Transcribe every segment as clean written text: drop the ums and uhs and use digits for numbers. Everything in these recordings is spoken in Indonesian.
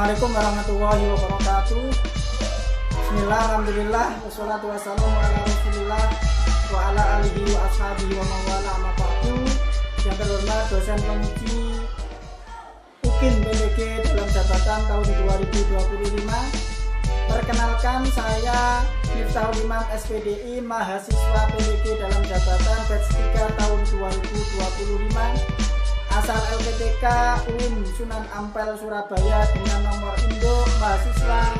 Assalamualaikum warahmatullahi wabarakatuh. Bismillah, alhamdulillah, wassalatu wassalamu ala rasulillah wa ala alihi wa ashabihi wa mawala amma ba'du. Yang terhormat dosen penguji UKIN PDG dalam jabatan tahun 2025. Perkenalkan, saya Miftahul Iman SPDI, mahasiswa PDG dalam jabatan batch 3 tahun 2025. Asal LPTK UIN Sunan Ampel Surabaya dengan nomor induk mahasiswa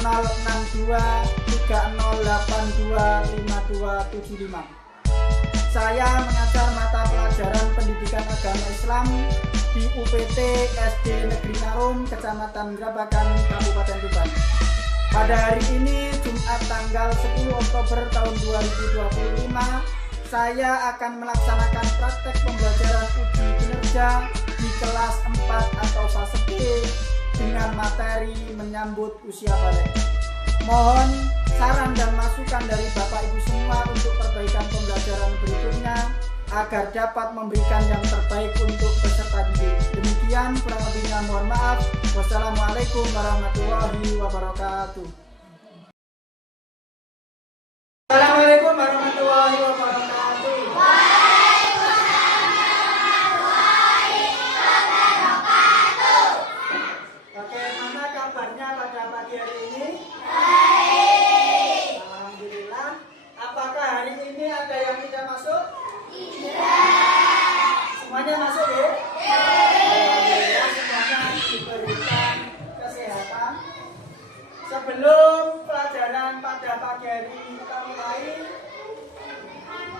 06230825275. Saya mengajar mata pelajaran pendidikan agama Islam di UPT SD Negeri Narum, Kecamatan Grabagan, Kabupaten Tuban. Pada hari ini, Jumat tanggal 10 Oktober tahun 2025, saya akan melaksanakan praktek pembelajaran uji kinerja di kelas 4 atau fase B dengan materi menyambut usia balik. Mohon saran dan masukan dari Bapak Ibu semua untuk perbaikan pembelajaran berikutnya agar dapat memberikan yang terbaik untuk peserta didik. Demikian, kurang lebihnya mohon maaf. Wassalamualaikum warahmatullahi wabarakatuh. Assalamualaikum warahmatullahi wabarakatuh. Bagaimana kabarnya pada pagi hari ini? Baik. Alhamdulillah. Apakah hari ini ada yang tidak masuk? Tidak. Semuanya masuk ya? Alhamdulillah, semuanya diberikan kesehatan. Sebelum pelajaran pada pagi hari ini kita mulai,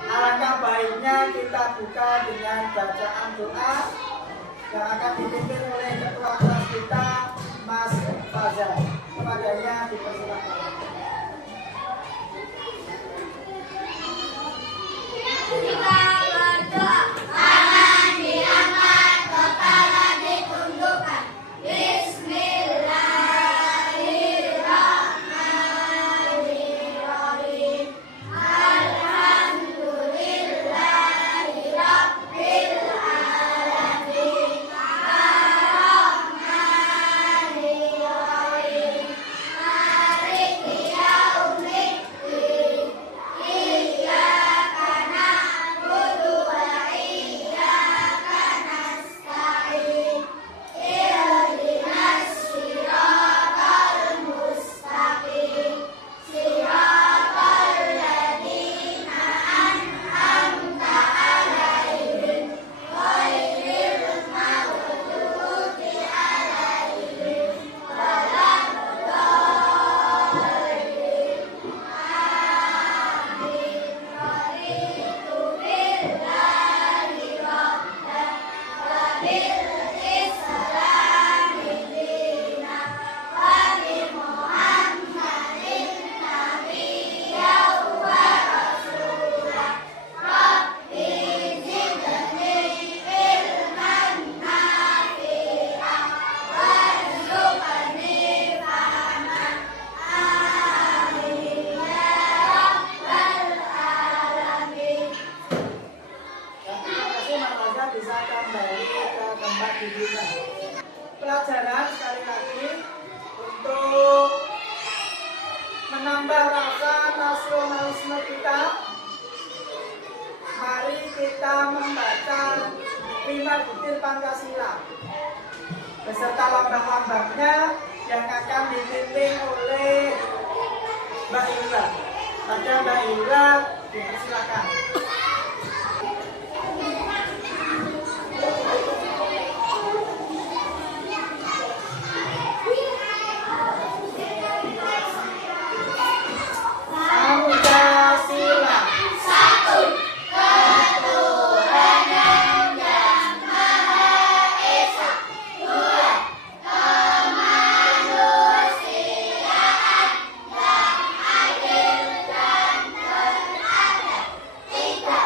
alangkah baiknya kita buka dengan bacaan doa yang akan dipimpin oleh ketua kelas kita, Mas Fajar. Kepadanya dipersilakan. Kita berdoa. Tangan diangkat, kepala ditundukkan. Bismillahirrahmanirrahim. Alhamdulillahirabbil alamin. Ar-Rahmanirrahim. Maliki yaumiddin. Iyyaka na'budu wa iyyaka nasta'in. Ihdinas siratal mustaqim. Siratal ladzina an'amta 'alaihim ghairil maghdubi 'alaihim waladdallin. Amin. Raditu billahi rabban wa bil islami dinan wa bi Muhammadin nabiyyan wa rasulan. Rabbi zidni ilman nafi'an warzuqni fahman. Amin ya rabbal alamin. Terima kasih Mas Fajar, bisa kembali ke tempat duduknya. Pelajaran sekali lagi untuk menambah rasa nasionalisme kita. Mari kita membaca 5 butir Pancasila beserta lambang-lambangnya yang akan dipimpin oleh Mbak Ira. Pada Mbak Ira, dipersilakan. Pancasila. Satu, ketuhanan yang Maha Esa. Dua, kemanusiaan yang adil dan beradab. Tiga,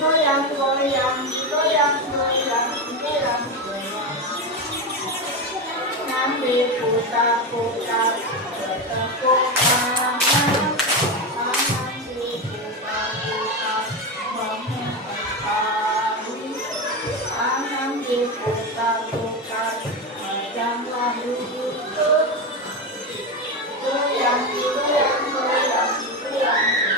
goyang goyang goyang goyang goyang goyang nanti putar putar bertepuk tangan tangan diputar putar mengetahui tangan diputar putar janganlah lutut goyang goyang goyang goyang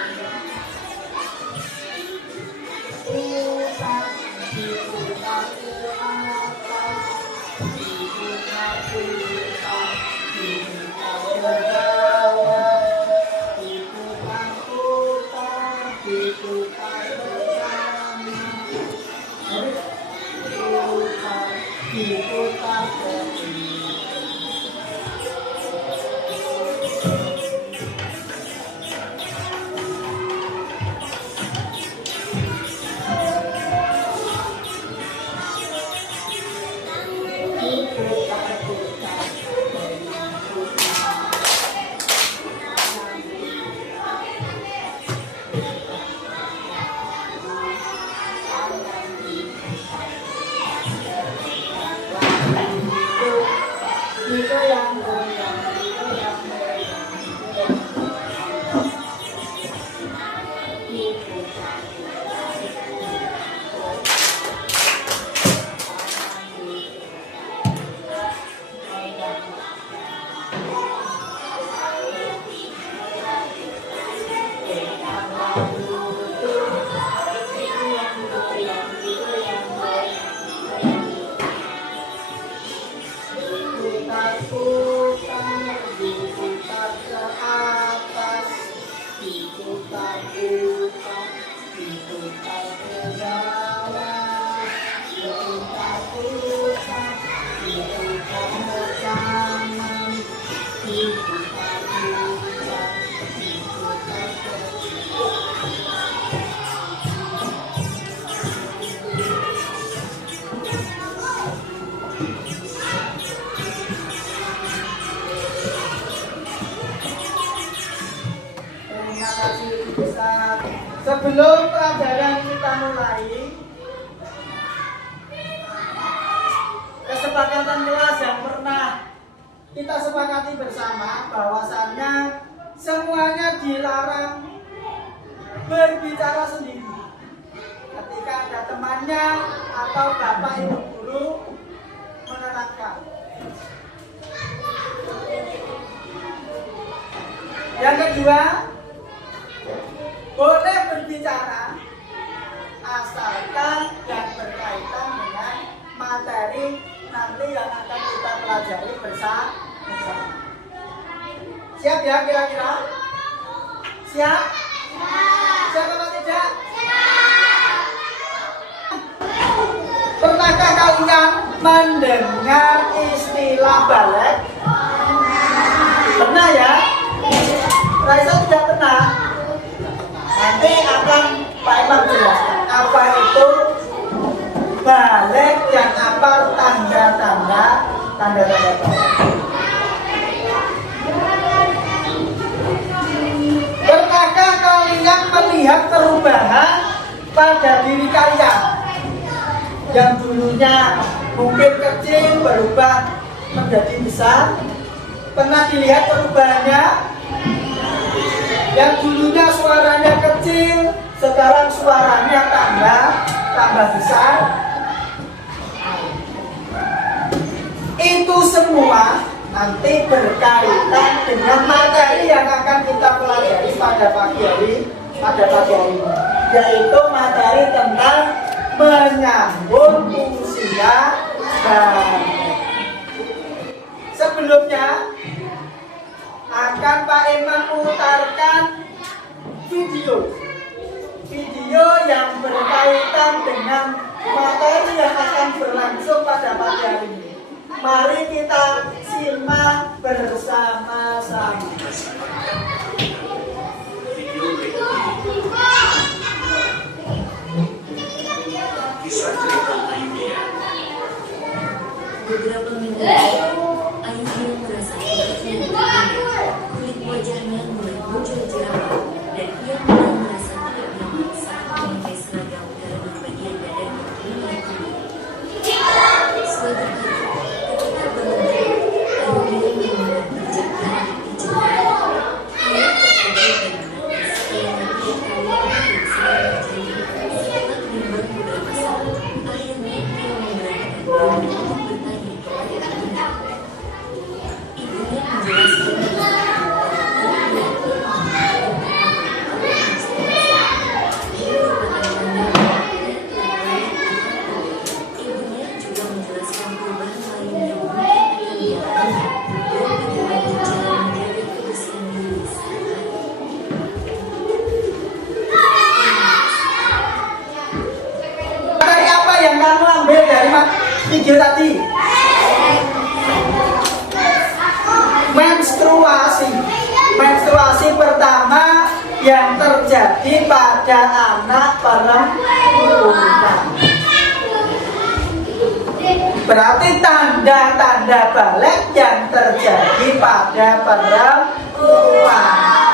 putar diputar ke atas diputar putar diputar ke bawah diputar putar diputar ke kanan putar diputar ke kiri. Sebelum pelajaran kita mulai, kesepakatan kelas yang pernah kita sepakati bersama bahwasannya semuanya dilarang berbicara sendiri. Ketika ada temannya atau bapak ibu guru menerangkan. Yang kedua, boleh berbicara asalkan yang berkaitan dengan materi nanti yang akan kita pelajari bersama. Siap ya kira-kira? Siap? Siap apa tidak? Pernahkah kalian mendengar istilah balik? Pernah ya? Raisa tidak pernah. Nanti akan Pak Imam jelaskan apa itu balik, yang apa tanda-tanda balik. Pernahkah kalian melihat perubahan pada diri kalian yang dulunya mungkin kecil berubah menjadi besar? Pernah dilihat perubahannya? Yang dulunya suaranya kecil, sekarang suaranya tambah besar. Itu semua nanti berkaitan dengan materi yang akan kita pelajari pada pagi hari ini, yaitu materi tentang menyambung usia balik. Sebelumnya akan Pak Imam memutarkan video yang berkaitan dengan materi yang akan berlangsung pada pagi hari ini. Mari kita simak bersama-sama. Beberapa minggu lalu, Ayunia merasa kulit wajahnya mulai muncul jerawat dan ia mulai merasa tidak nyaman saat memakai seragam dari video tadi. Menstruasi pertama yang terjadi pada anak perempuan. Berarti tanda-tanda balik yang terjadi pada perempuan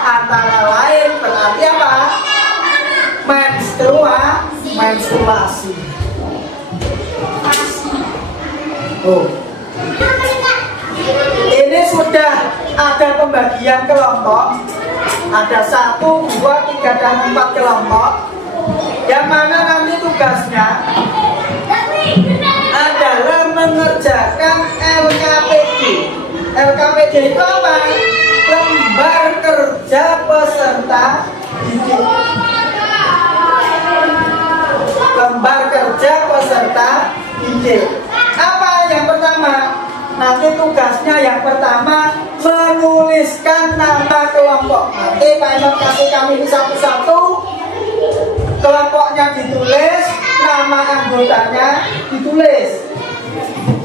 antara lain berarti apa? Menstruasi. Oh. Ini sudah ada pembagian kelompok. Ada 1, 2, 3, dan 4 kelompok. Yang mana nanti tugasnya adalah mengerjakan LKPD. LKPD itu apa? Lembar kerja peserta didik. Lembar kerja peserta didik. Apa yang pertama? Nanti tugasnya yang pertama menuliskan nama kelompok. Nanti Pak Imam kasih kami satu-satu. Kelompoknya ditulis, nama anggotanya ditulis.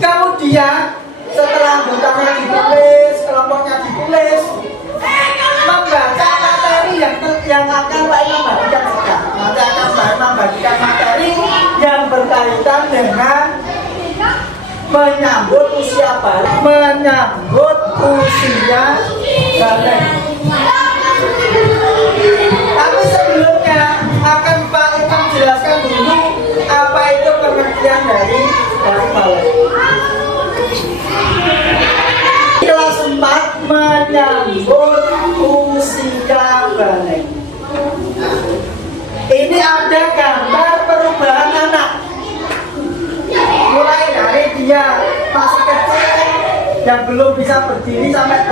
Kemudian setelah anggotanya ditulis, kelompoknya ditulis, membaca materi yang akan Pak Imam bagikan sekarang. Nanti akan Pak Imam bagikan materi yang berkaitan dengan menyambut usia balik, menyambut usia balik. Tapi sebelumnya akan Pak Imam jelaskan dulu apa itu pengertian dari balik. Kelas 4 menyambut usia balik. Ini ada gambar perubahan anak. Mulai dari dia masih kecil yang belum bisa berdiri sampai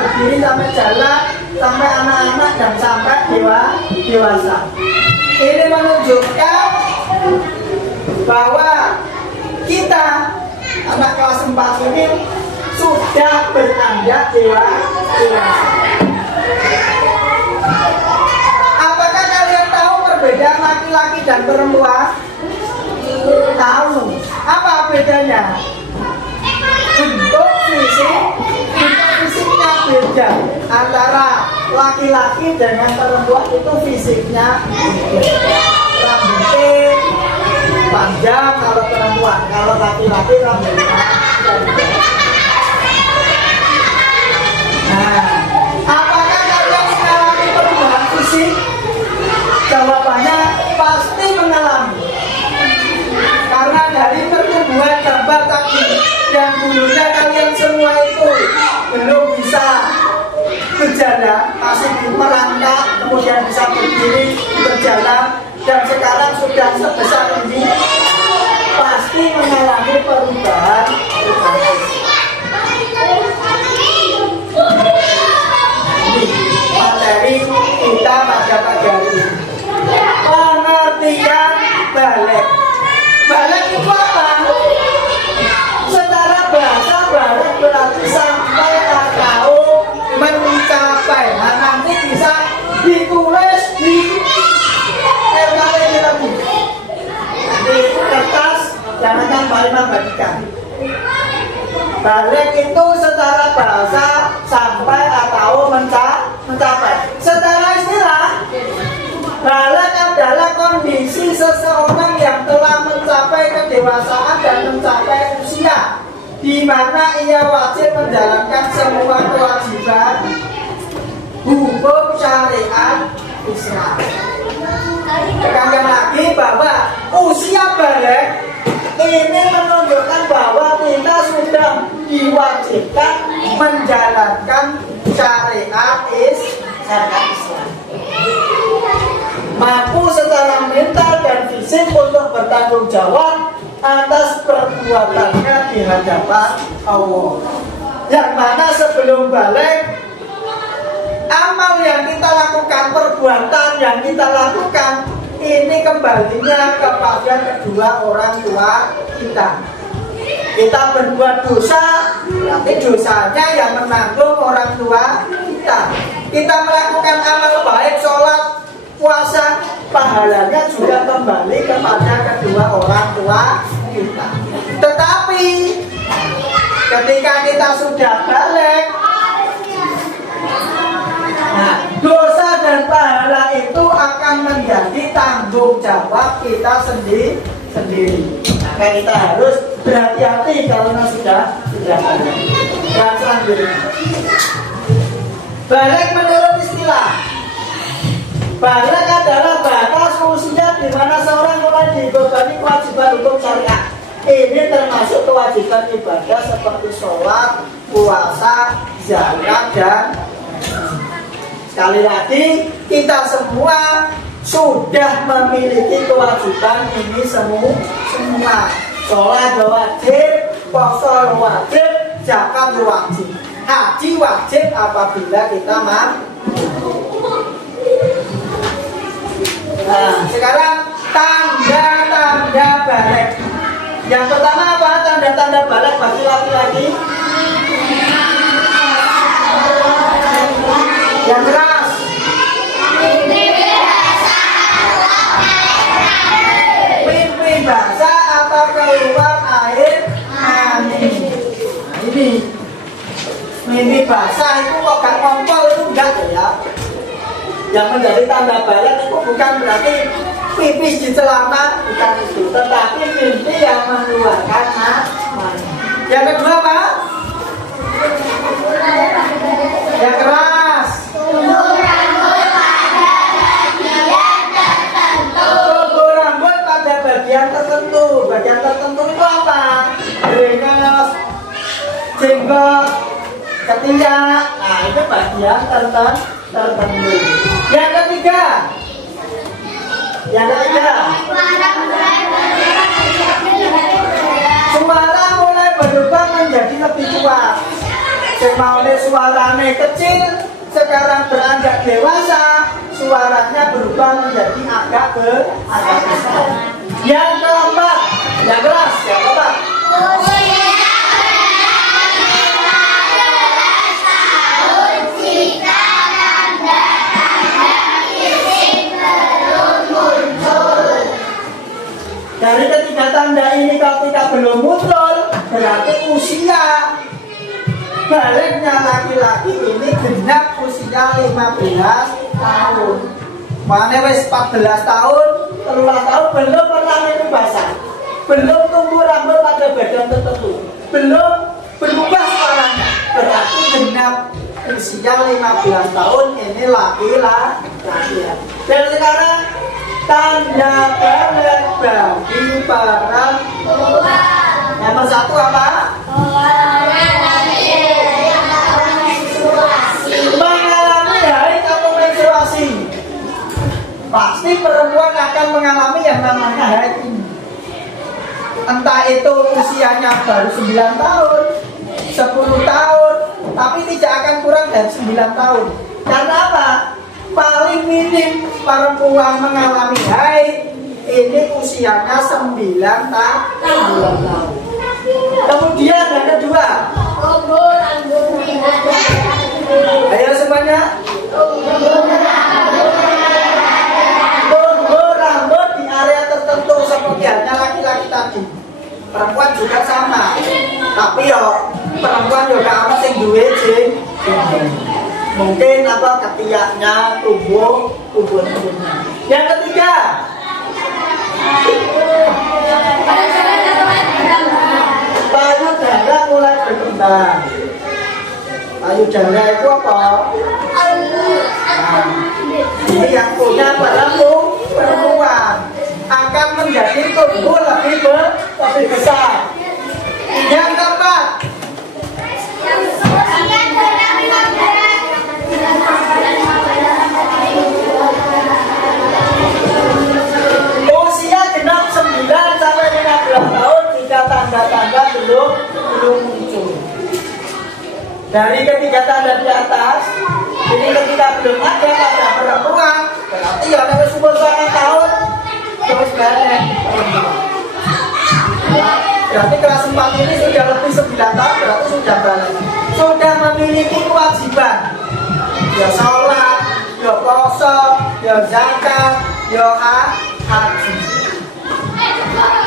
jalan, sampai anak-anak dan sampai dewasa. Ini menunjukkan bahwa kita anak kelas 4 ini sudah beranjak dewasa. Apakah kalian tahu perbedaan laki-laki dan perempuan? Tahu. Apa bedanya? Bentuk fisiknya beda. Antara laki-laki dengan perempuan itu fisiknya beda. Rambutnya panjang kalau perempuan, kalau laki-laki rambutnya pendek. Nah, apakah kalian mengalami perubahan fisik? Jawabannya pasti mengalami. Karena dari pertumbuhan gambar tadi yang dulunya kalian semua itu belum bisa berjalan, masih merangkak, kemudian bisa berdiri, berjalan, dan sekarang sudah sebesar ini, pasti mengalami perubahan. Materi kita pada pagi hari ini. Pengertian balik. Balik itu apa? Secara bahasa balik berarti sampai atau mencapai. Nah, nanti bisa ditulis di LKPD lagi. Di kertas yang akan Pak Imam bagikan. Balik itu secara bahasa sampai atau mencapai. Secara istilah, balik adalah kondisi seseorang yang telah mencapai kedewasaan dan mencapai usia di mana ia wajib menjalankan semua kewajiban hukum syariat Islam. Tekankan lagi bahwa usia balik ini menunjukkan bahwa kita sudah diwajibkan menjalankan syariat Islam. Mampu secara mental dan fisik untuk bertanggung jawab atas perbuatannya di hadapan Allah. Yang mana sebelum balik, amal yang kita lakukan, perbuatan yang kita lakukan, ini kembalinya kepada kedua orang tua kita. Kita berbuat dosa, berarti dosanya yang menanggung orang tua kita. Kita melakukan amal baik, sholat, puasa, pahalanya juga kembali kepada kedua orang tua kita. ketika kita sudah balik, nah, dosa dan pahala itu akan menjadi tanggung jawab kita sendiri. Maka kita harus berhati-hati kalau sudah balik. Dan selanjutnya, balik menurut istilah. Balik adalah batas usia di mana seorang mulai dibebani kewajiban hukum syariat. Ini termasuk kewajiban ibadah seperti sholat, puasa, zakat, dan sekali lagi kita semua sudah memiliki kewajiban ini semua. Sholat wajib, puasa wajib, zakat wajib, haji wajib apabila kita mampu. Nah, sekarang tanda-tanda balik. Yang pertama apa? Tanda-tanda balik bagi laki-laki. Yang keras. Mimpi basah atau keluar air mani. Nah, ini mimpi basah itu kok gak ngompol itu enggak ya. Yang menjadi tanda balik itu bukan berarti pipis di celana, bukan itu, tetapi mimpi yang mengeluarkan mani. Yang kedua apa? Yang keras. Tumbuh rambut pada bagian tertentu. Bagian tertentu itu apa? Beringas, jenggot, ketiak. Nah, itu bagian tertentu. Yang ketiga, suara mulai berubah menjadi lebih kuat. Semula suaranya kecil, sekarang beranjak dewasa, suaranya berubah menjadi agak besar. Yang keempat, yang keras, yang keempat. Dari ketiga tanda ini ketika belum muncul, berarti usia baliknya laki-laki ini genap usia 15 tahun. Mana wis 14 tahun, 13 tahun belum pernah minum basah, belum tumbuh rambut pada bagian tertentu, belum berubah suaranya, berarti genap usia 15 tahun ini laki-laki. Dan sekarang tanda balik bagi para nomor satu apa? Mengalami haid atau menstruasi. Pasti perempuan akan mengalami yang namanya haid ini. Entah itu usianya baru 9 tahun, 10 tahun, tapi tidak akan kurang dari 9 tahun. Karena apa? Paling minim perempuan mengalami haid ini usianya 9 tahun. Kemudian yang kedua, ayo semuanya, tumbuh rambut di area tertentu seperti halnya laki-laki tadi. Perempuan juga sama, tapi yo perempuan juga amat yang duwe mungkin apa ketiaknya tubuhnya. Yang ketiga, payudara mulai berkembang. Payudara itu apa? Nah, ini yang punya perempuan akan menjadi tumbuh lebih besar. Yang keempat, usia genap 9 sampai 15 tahun jika tanda-tanda belum muncul. Dari ketiga tanda di atas, ini ketika belum ada pada perempuan, berarti ya ada umur 9 tahun terus balik. Berarti kelas 4 ini sudah lebih 9 tahun, berarti sudah balik. Sudah memiliki kewajiban. Ya sholat, ya puasa, ya zakat, ya haji.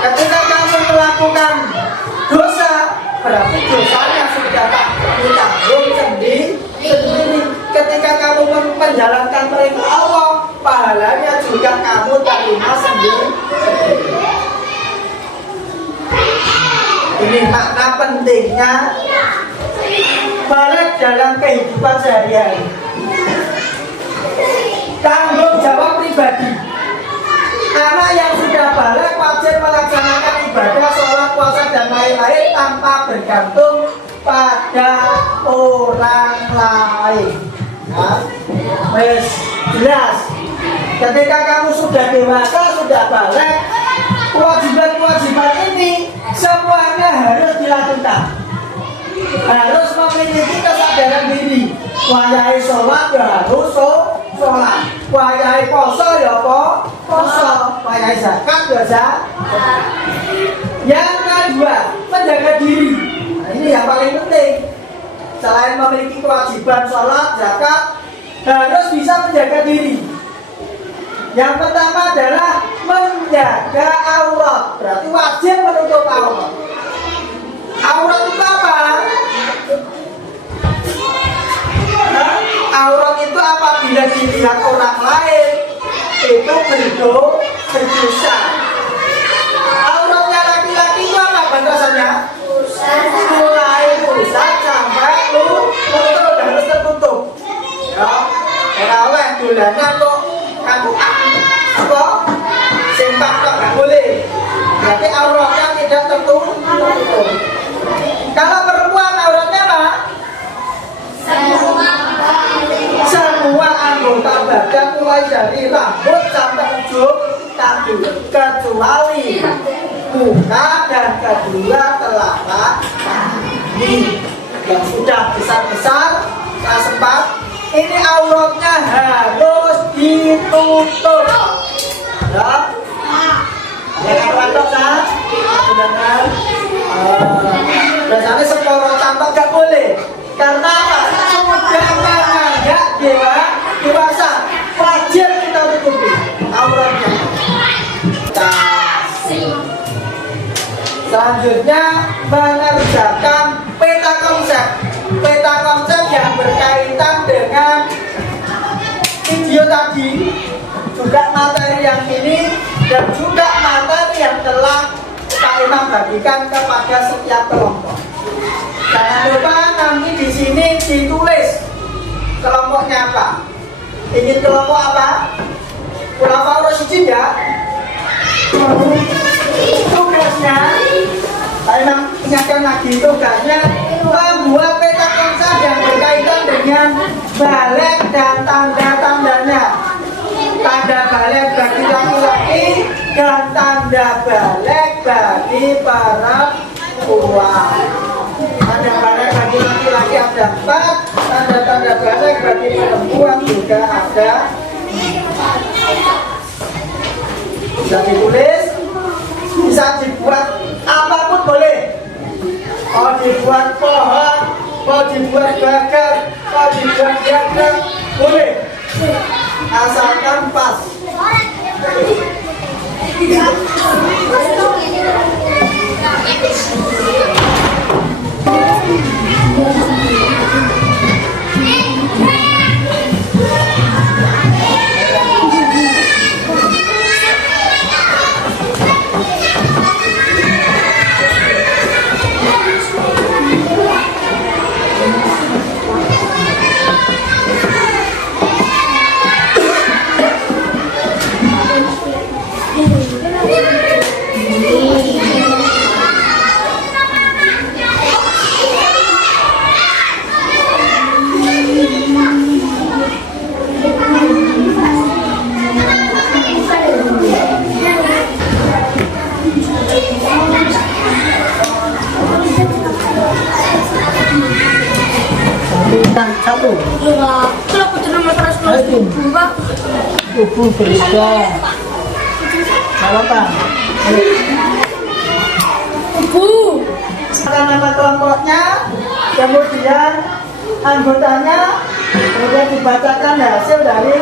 Ketika kamu melakukan dosa, berarti dosanya sudah tak ditanggung sendiri. Ketika kamu menjalankan perintah Allah, pahalanya juga kamu terima sendiri. Ini makna pentingnya balik dalam kehidupan sehari-hari. Tanggung jawab pribadi. Anak yang sudah balik wajib melaksanakan ibadah, sholat, puasa, dan lain-lain tanpa bergantung pada orang lain. Nah, jelas. Ketika kamu sudah dewasa, sudah balik, kewajiban-kewajiban ini semuanya harus dilakukan. Harus memiliki kesadaran diri. Wayai sholat ya harus sholat. Wayai poso ya poso. Wayai zakat ya zakat. Yang kedua, menjaga diri. Nah, ini yang paling penting. Selain memiliki kewajiban sholat, zakat, harus bisa menjaga diri. Yang pertama adalah menjaga aurat. Berarti wajib menutup aurat. Aurat itu apa? Aurat itu apabila dilihat orang lain itu berdosa. Auratnya laki-laki itu apa batasannya? Mulai pusat sampai lutut harus tertutup. Ya, oleh dolanan kok kamu apa? Sempak kok nggak boleh. Berarti auratnya tidak tertutup. Kalau perempuan auratnya apa? Semua anggota badan mulai dari rambut sampai ujung kaki kecuali muka dan kedua telapak kaki yang sudah besar-besar sempat ini auratnya harus ditutup ya jangan rantok sah sedangkan biasanya seporo tampak gak boleh karena apa? Sudah menganggap dewasa wajib kita tutupi auratnya. Selanjutnya mengerjakan peta konsep yang berkaitan dengan video tadi juga materi yang ini dan juga materi yang telah Pak Imam bagikan kepada setiap kelompok. Jangan lupa nanti di sini ditulis kelompoknya apa. Ingin kelompok apa? Khulafaur Rasyidin ya. Tugasnya, Pak Imam ingatkan lagi tugasnya membuat peta konsep yang berkaitan dengan balik dan tanda-tandanya. Tanda balik bagi laki-laki dan tanda balik bagi perempuan. Tanda balik bagi laki-laki ada 4, tanda-tanda balik bagi perempuan juga ada. Bisa ditulis, bisa dibuat apapun boleh. Mau dibuat pohon, mau dibuat gagang, mau dibuat gagang, boleh. Asalkan pas. Satu. Kalau terima terus berubah. Tubuh berubah. Apa? Tubuh. Nama kelompoknya, kemudian anggotanya, kemudian dibacakan hasil dari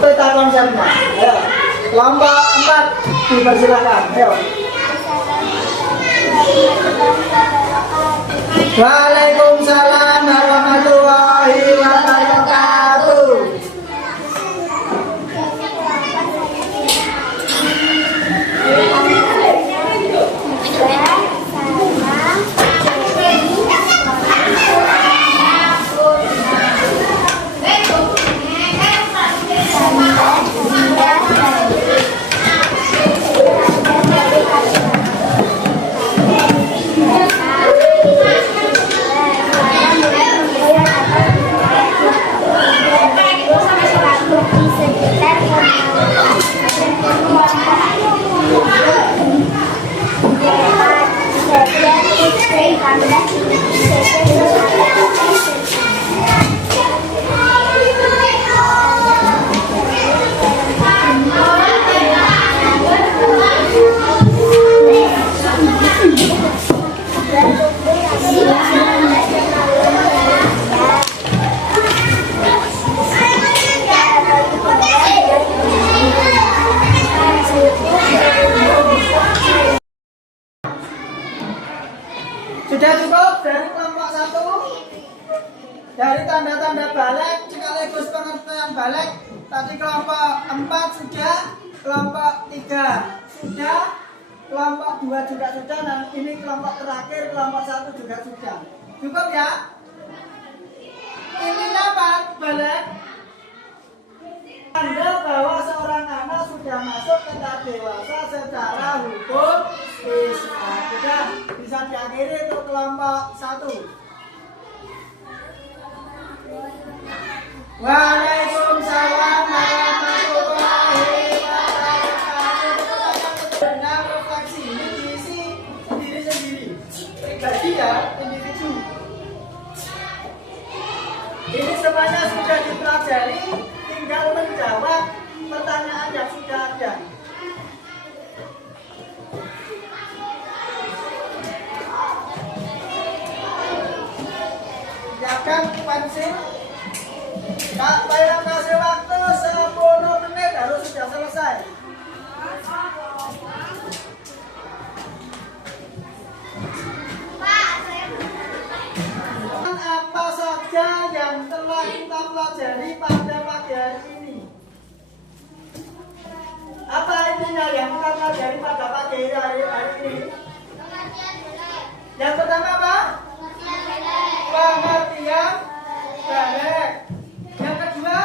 peta konsepnya. Ayo, kelompok 4 dipersilakan. Ayo. Waalaikumsalam warahmatullahi wabarakatuh. Sudah cukup dari kelompok 1 dari tanda-tanda balik sekaligus pengertian balik. Tadi kelompok 4 sudah, kelompok 3 sudah, kelompok 2 juga sudah, dan ini kelompok terakhir kelompok 1 juga sudah. Cukup ya? Ini apa balik? Tanda bahwa seorang anak sudah masuk ke tahap dewasa secara hukum Islam. Sudah bisa diakhiri untuk kelompok 1. Waalaikumsalam warahmatullahi wabarakatuh. Benar refleksi ini diisi sendiri-sendiri. Pribadi ya, individu. Ini semuanya sudah dipelajari. Tinggal menjawab pertanyaan yang sudah ada. Siapkan pensil. Kak Bayram kasih waktu 10 menit harus sudah selesai. Apa saja yang telah kita pelajari pada pagi hari ini? Apa intinya yang kita pelajari pada pagi hari ini? Yang pertama apa? Pengertian balik. Yang kedua,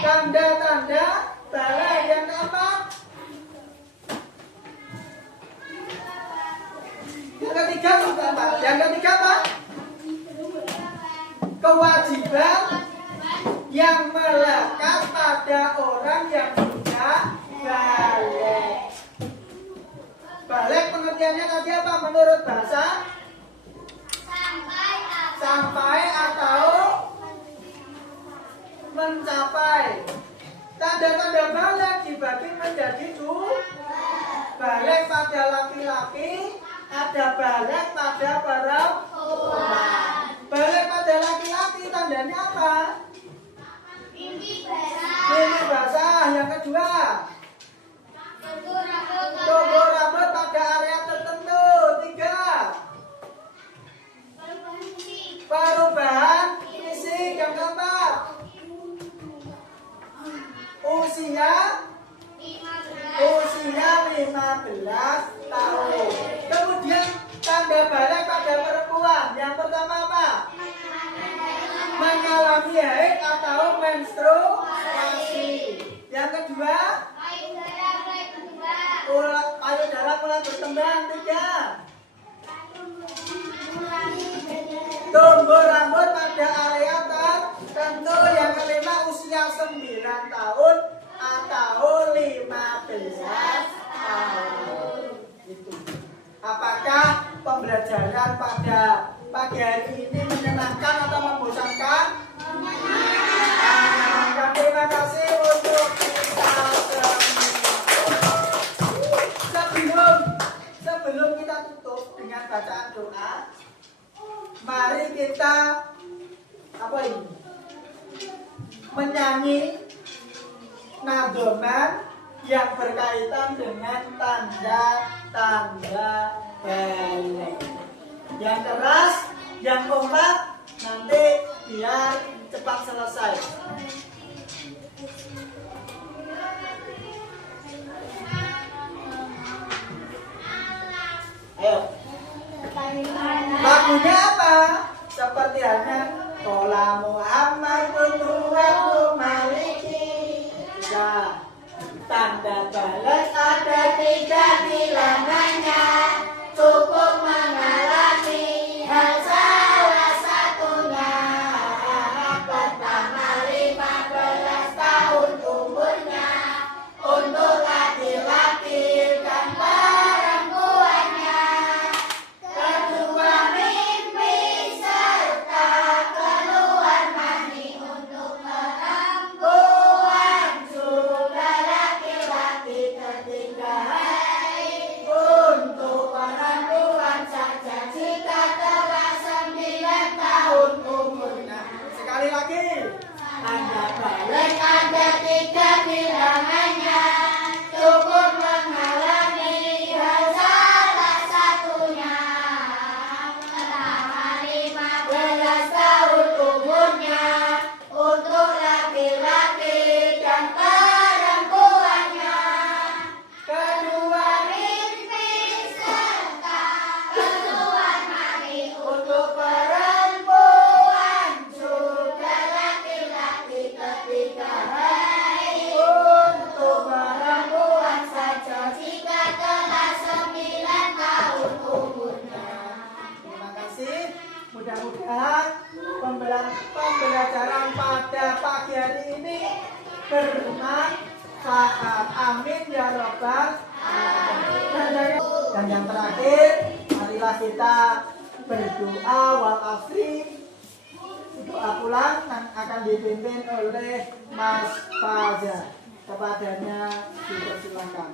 tanda-tanda balik. Yang keempat, yang ketiga apa? Yang ketiga apa? Kewajiban yang melekat pada orang yang sudah balik. Balik pengertiannya tadi apa menurut bahasa? Sampai atau mencapai. Tanda-tanda balik dibagi menjadi 2. Balik pada laki-laki, ada balik pada perempuan. Balik pada laki-laki tandanya apa? Mimpi basah. Yang kedua, tumbuh rambut pada area tertentu. 3, perubahan fisik. Yang keempat, usia 15 tahun. Kemudian tanda balik pada perempuan. Yang pertama apa? Mengalami haid atau menstruasi. Yang kedua, payudara mulai berkembang. 3, tumbuh rambut pada area tertentu. Yang kelima, usia 9 tahun atau 15 tahun. Itu. Apakah pembelajaran pada pagi hari ini menyenangkan atau membosankan? Menyenangkan. Terima kasih untuk kita semua. Sebelum kita tutup dengan bacaan doa, mari kita menyanyi nadoman yang berkaitan dengan tanda-tanda balik. yang keras, yang kompak, nanti biar cepat selesai. Ayo. Lagunya apa? Seperti halnya Tola Muhammad Tuhan Maliki. Tiga. Tanda balas ada 3 bilangannya, cukup mengalami hal salah satunya. Pertama 15 tahun umurnya, untuk laki-laki dan perempuannya. Kedua mimpi serta keluar mani untuk perempuan. Sudah laki-laki ketiga hari, untuk perempuan saja jika telah 9 tahun umurnya. Sekali lagi. Tanda balik ada 3 bilangannya, cukup mengalami hal salah satunya. Pertama 15 tahun umurnya, untuk laki-laki dan perempuannya. Kedua mimpi serta keluar mani untuk perempuan. Sudah laki-laki ketiga hari, untuk perempuan saja jika telah 9 tahun umurnya. Terima kasih. Mudah-mudahan pembelajaran pada pagi hari ini bermanfaat. Amin ya robbal alamin. Dan yang terakhir, marilah kita berdoa wal asri. Doa pulang yang akan dipimpin oleh Mas Fajar. Kepadanya dipersilakan.